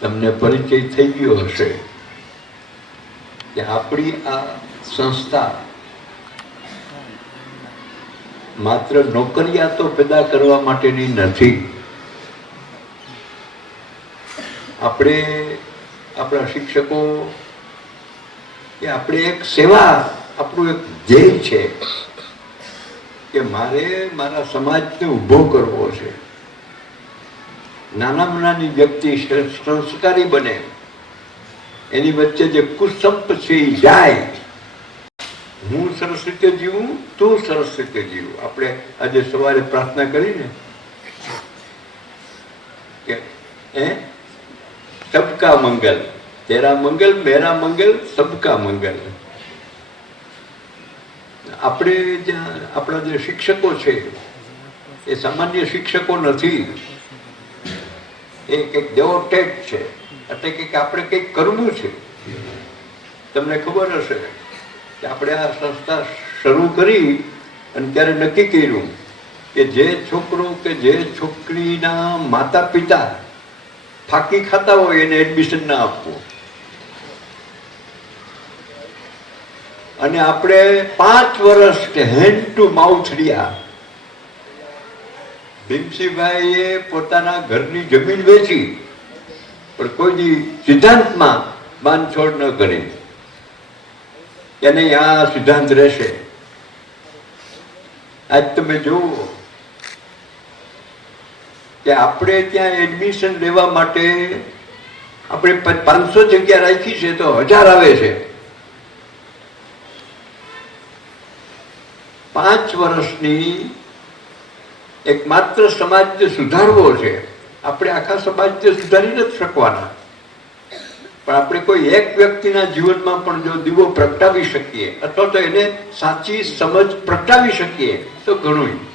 તમને પરિચય થઈ ગયો હશે કે આપણી આ સંસ્થા માત્ર નોકરિયાતો પેદા કરવા માટેની નથી. આપણે, આપણા શિક્ષકો કે આપણે એક સેવા, આપણું એક ધ્યેય છે કે મારે મારા સમાજને ઊભો કરવો છે. નાનામાં નાની વ્યક્તિ સંસ્કારી બને. એની વચ્ચે જે કુસંપ છે એ જાય. હું સરસ રીતે જીવું, તું સરસ રીતે જીવું. આપણે આજે સવારે પ્રાર્થના કરીને કે એ સબકા મંગલ. તેરા મંગલ, મેરા મંગલ, સબકા મંગલ. આપણે જ્યાં, આપણા જે શિક્ષકો છે, એ સામાન્ય શિક્ષકો નથી. એ કંઈક દેવોટેક છે. એટલે આપણે કંઈક કરવું છે. તમને ખબર હશે કે આપણે આ સંસ્થા શરૂ કરી અને ત્યારે નક્કી કર્યું કે જે છોકરો કે જે છોકરીના માતા પિતા ફાંકી ખાતા હોય એને એડમિશન ના આપવું. અને આપણે પાંચ વર્ષ હેન્ડ ટુ માઉથ રહ્યા. ભીમસિંહભાઈએ પોતાના ઘરની જમીન વેચી, પણ કોઈ સિદ્ધાંતમાં બાંધછોડ ન કરી. એને આ સિદ્ધાંત રહેશે. આજ તમે જુઓ કે આપણે ત્યાં એડમિશન લેવા માટે આપણે પાંચસો જગ્યા રાખી છે તો હજાર આવે છે. પાંચ વર્ષની એક માત્ર સમાજને સુધારવો છે, આપણે આખા સમાજને સુધારી નથી શકવાના. પણ આપણે કોઈ એક વ્યક્તિના જીવનમાં પણ જો દીવો પ્રગટાવી શકીએ, અથવા તો એને સાચી સમજ પ્રગટાવી શકીએ, તો ઘણું